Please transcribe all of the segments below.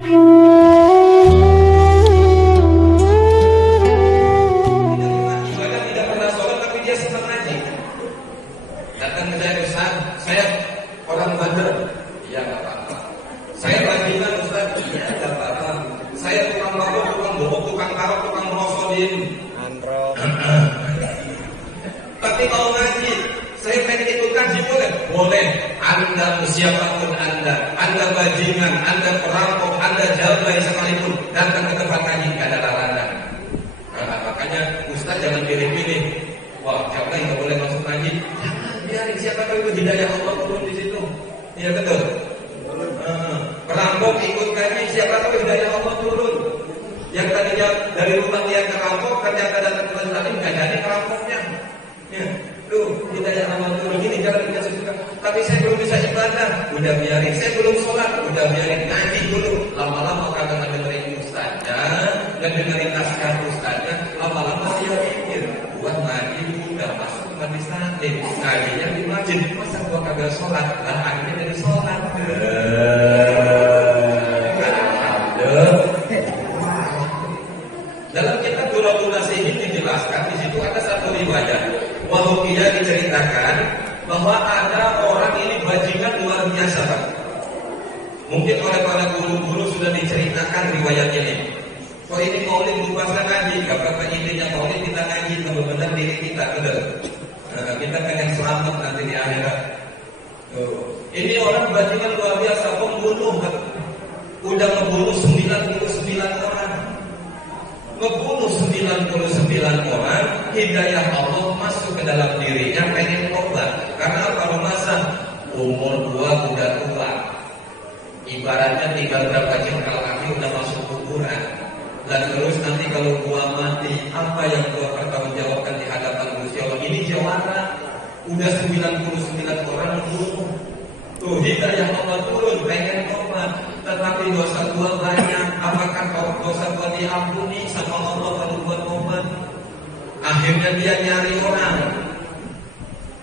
tidak pernah sholat tapi dia senang ngaji. Datang ke saya, Ustaz, saya orang bandel. Iya, nggak apa-apa. Saya bajingan, Ustaz. Iya, nggak apa-apa. Saya tukang mabuk, tukang bobok, tukang karok, tukang merosodin. Tapi kalau ngaji, saya pengen ikut ngaji boleh? Boleh. Anda siapapun Anda bajingan, Anda perampok, Anda jalbai sekalipun, datang ke tempat ngaji, gak ada larangan. Nah, makanya Ustaz jangan pilih-pilih. Wah, siapa yang nggak boleh masuk ngaji? Jangan biarin, siapa tahu itu hidayah Allah turun di situ. Iya betul. Perampok ikut ngaji, siapa tahu hidayah Allah turun. Yang tadinya dari rumah dia kerampok, ternyata datang ke majelis taklim nggak jadi kerampoknya. Ya, tuh hidayah Allah turun ini jangan kita suka. Tapi saya belum bisa ibadah, udah biarin. Saya belum sholat, udah biarin. Ngaji dulu. Lama-lama kagak dengerin ustaznya dan dengerin nasihat ustaznya. Lama-lama dia mikir, buat ngaji udah masuk ke majelis taklim, ngajinya di masjid. Masa gua kagak sholat? Lah akhirnya dari sholat. Dalam kitab Durratun Nasihin dijelaskan di situ ada satu riwayat. Wahukiyah diceritakan bahwa ada orang ini bajingan luar biasa, Pak. Mungkin oleh para guru-guru sudah diceritakan riwayatnya ini. Kalau ini maulid merupakan ngaji, gak apa-apa intinya maulid kita ngaji benar-benar diri kita benar. Kita pengen selamat nanti di akhirat. Ini orang bajingan luar biasa, pembunuh, Pak. Udah membunuh 99 orang. Ngebunuh 99 orang, hidayah Allah masuk ke dalam dirinya, pengen tobat. Karena kalau masa umur 2 udah tua, ibaratnya tinggal berapa jengkal kaki udah masuk kuburan. Dan terus nanti kalau gua mati, apa yang gua pertanggungjawabkan di hadapan Gusti Allah? Ini jawara, udah 99 orang ngebunuh. Tuh hidayah Allah turun, pengen tobat, tetapi dosa gua banyak. Apakah dosa gua diampuni sama Allah kalau gua tobat? Akhirnya dia nyari orang.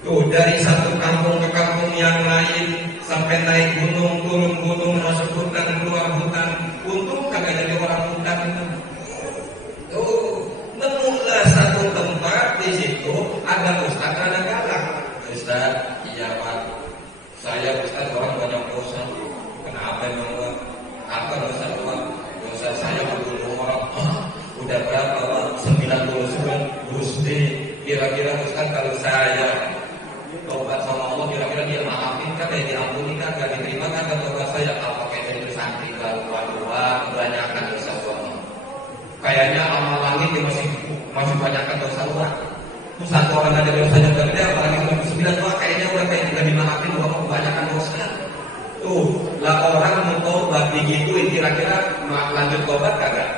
Tuh dari satu kampung ke kampung yang lain, sampai naik gunung, turun gunung, masuk hutan, keluar hutan. Untung kagak jadi orang hutan. Tuh nemulah satu tempat di situ ada ustaz, ada galak. Ustaz, iya Pak. Saya Ustaz orang banyak dosa. Kenapa emang Pak? Apa dosa Pak? Dosa saya membunuh orang. Udah berapa Pak? 99. Gusti, kira-kira Ustaz kalau saya tobat sama Allah, kira-kira dia maafin kan? Ya diampuni kan? Gak diterima kan? Tobat saya apa kayak itu santi dua kebanyakan dosa Allah. Kayaknya amal langit dia masih banyakkan dosa Allah. Satu orang ada dosanya gede, apalagi 99 tua kayaknya udah kayak tidak dimaafin, udah kebanyakan dosa. Tuh, lah orang mau tobat digituin, kira-kira lanjut tobat kagak?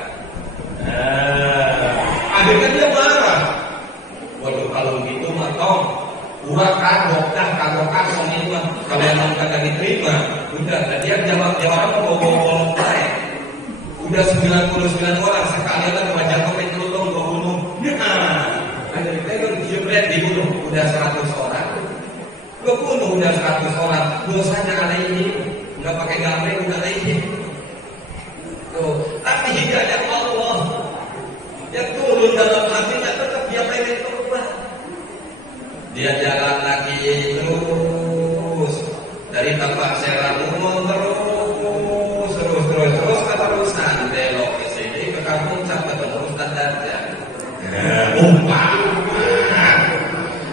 Akhirnya dia marah. Waduh, kalau gitu mah tong, gua kagok kosong itu mah. Kalau emang kagak diterima, udah. Dia jawab mau bawa baik. Udah 99 orang sekalian lah wajah kopi telutong gua bunuh. Ada jebret dibunuh udah 100 orang. Gua bunuh udah 100 orang. Dosanya ada ini, nggak pakai gambar udah ada ini. Tuh, tapi hidayah Allah yang turun dalam hatinya tetap dia pengen tobat. Dia jalan lagi terus dari Tapak Serangumon terus keterusan belok ke sini ke kampung sampai ketemu Ustaz Darja.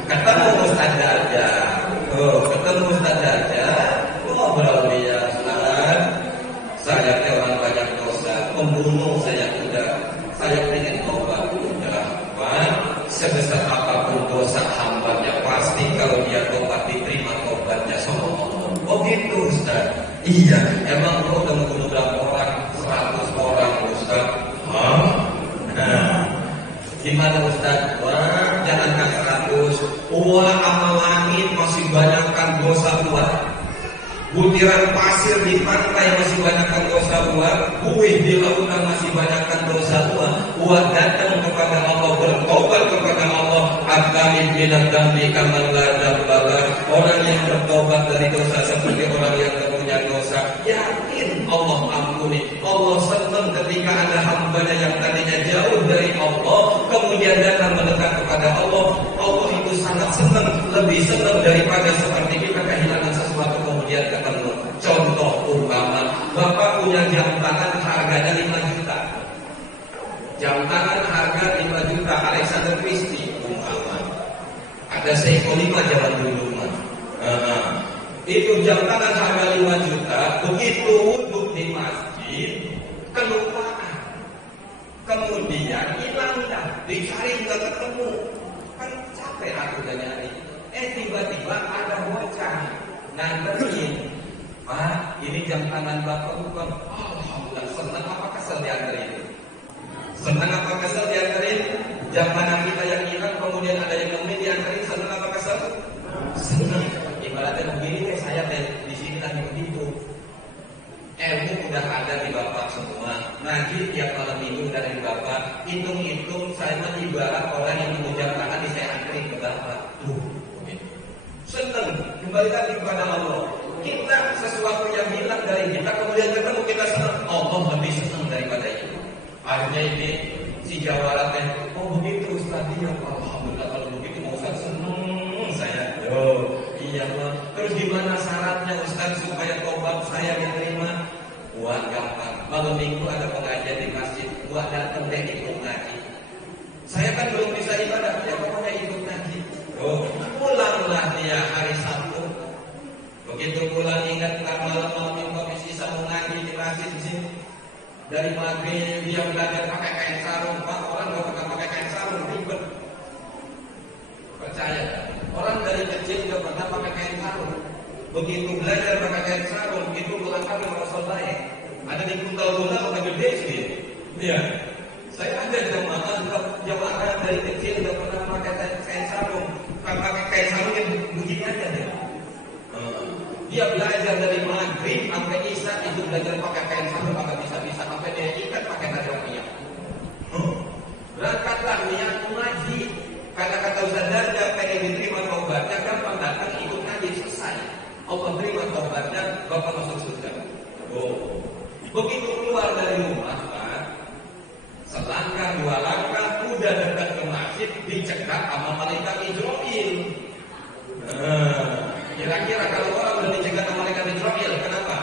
Ketemu Ustaz Darja. Ketemu Ustaz Darja. Ngobrol dia, Ustaz. Saya orang banyak dosa, pembunuh saya udah. Saya ingin tobat udah. Sebesar apapun dosa hambanya, pasti kalau dia tobat diterima tobatnya sama Allah. Oh gitu Ustaz. Iya, emang lo udah membunuh berapa orang? 100 orang Ustaz. Gimana Ustaz? Wah, jangankan 100. Wah, amal langit masih banyakkan dosa gua. Butiran pasir di pantai masih banyakkan dosa gua. Buih di lautan masih banyakkan dosa gua. Gua datang kepada Allah, bertobat kepada Allah. At-taib minad dambi kaman la dzamba. Orang yang bertobat dari dosa seperti orang yang tak punya dosa. Yakin Allah ampuni. Allah daripada seperti kita kehilangan sesuatu kemudian ketemu. Contoh umpama, Bapak punya jam tangan harganya 5 juta. Jam tangan harga 5 juta Alexander Christie umpama. Ada Seiko 5 zaman dulu mah. Itu jam tangan harga 5 juta, begitu wudhu di masjid kelupaan. Kemudian hilang dah, dicari nggak ketemu. Kan capek aku udah nyari. Tiba-tiba ada bocah nganterin, Pak, ini jam tangan Bapak bukan. Alhamdulillah, senang apa kesel dianterin? Senang apa kesel dianterin? Jam tangan kita yang hilang, kemudian ada yang nemuin dianterin, senang apa kesel? Senang. Ibaratnya begini, saya di sini tadi begitu. Ilmu udah ada di Bapak semua. Ngaji tiap malam minggu dari Bapak. Hitung-hitung saya mah ibarat orang yang mau jam tangan di saya anterin ke Bapak. Tuh. Senang, kembali lagi kepada Allah. Kita sesuatu yang hilang dari kita kemudian ketemu kita senang. Allah lebih senang daripada itu. Akhirnya ini si jawarannya, oh begitu Ustaz, ya alhamdulillah kalau begitu mau Ustaz senang saya. Iya Pak. Terus gimana syaratnya Ustaz supaya tobat saya diterima? Wah gampang. Malam minggu ada pengajian di masjid. Wah datang deh ikut ngaji. Saya kan belum bisa ibadah, ya pokoknya ikut ngaji. Pulanglah dia hari Sabtu. Begitu pulang ingat malam komisi sama ngaji di masjid di sini. Dari maghrib dia belajar pakai kain sarung. Pak, orang nggak pernah pakai kain sarung, ribet. Percaya? Orang dari kecil nggak pernah pakai kain sarung. Begitu belajar pakai kain sarung, itu melangkah ke Rasul baik. Ada di kuntal-kuntal udah gede sih. Iya. Saya ada jamaah dari kecil nggak pernah pakai kain sarung. Kan pakai kain sarung yang begini aja deh. Dia belajar dari maghrib sampai isya itu belajar pakai kain sarung, pakai bisa-bisa sampai dia ikat pakai tadawiyah. Berangkatlah niat ngaji. Karena kata Ustaz Darda pengen diterima taubatnya, gampang datang ikut ngaji selesai. Allah terima taubatnya, Bapak masuk surga. Begitu keluar dari rumah, Pak, selangkah dua langkah udah dekat ke masjid, dicegat sama malaikat Israil. Kira-kira kalau orang udah dicegat sama malaikat Israil, kenapa?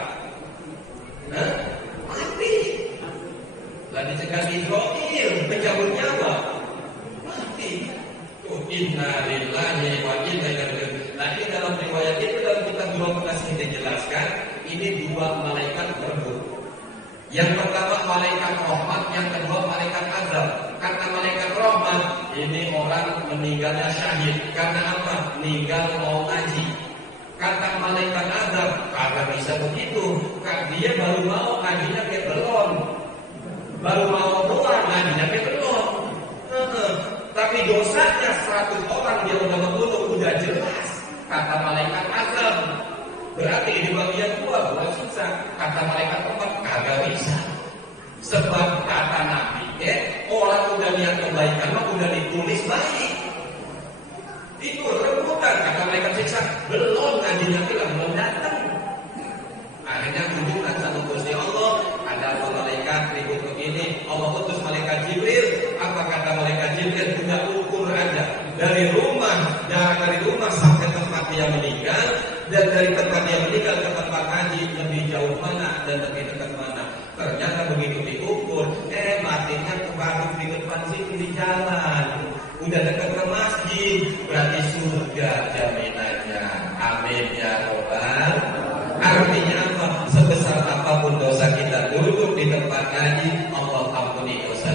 Mati. Lah dicegat Israil, pencabut nyawa, mati. Inna lillahi wa inna ilaihi raji'un. Nah ini dalam riwayat itu dalam kitab 12 dijelaskan ini dua malaikat berebut. Yang pertama malaikat rahmat, yang kedua malaikat azab. Kata malaikat rahmat, ini orang meninggalnya syahid. Karena apa? Meninggal mau ngaji. Kata malaikat azab, kagak bisa begitu. Karena dia baru mau ngajinya kayak belum. Baru mau keluar ngajinya kayak belum. Tapi dosanya 100 orang dia udah membunuh, udah jelas. Kata malaikat azab, berarti di bagian dua susah. Kata malaikat rahmat, kagak bisa. Sebab kata Nabi, orang udah niat kebaikan mah udah ditulis baik. Itu rebutan. Kata malaikat siksa, belum ngajinya bilang belum datang. Akhirnya kunjungan sama Gusti Allah. Ada malaikat ribut begini, Allah utus malaikat Jibril. Apa kata malaikat Jibril? Udah ukur aja dari rumah sampai tempat dia meninggal, dan dari tempat dia meninggal ke tempat haji lebih jauh mana dan lebih dekat mana. Ternyata begitu diukur, matinya kebaru di depan situ di jalan. Udah dekat ke masjid, berarti surga jaminannya. Amin ya robbal. Artinya apa? Sebesar apapun dosa kita duduk di tempat ngaji, Allah ampuni dosa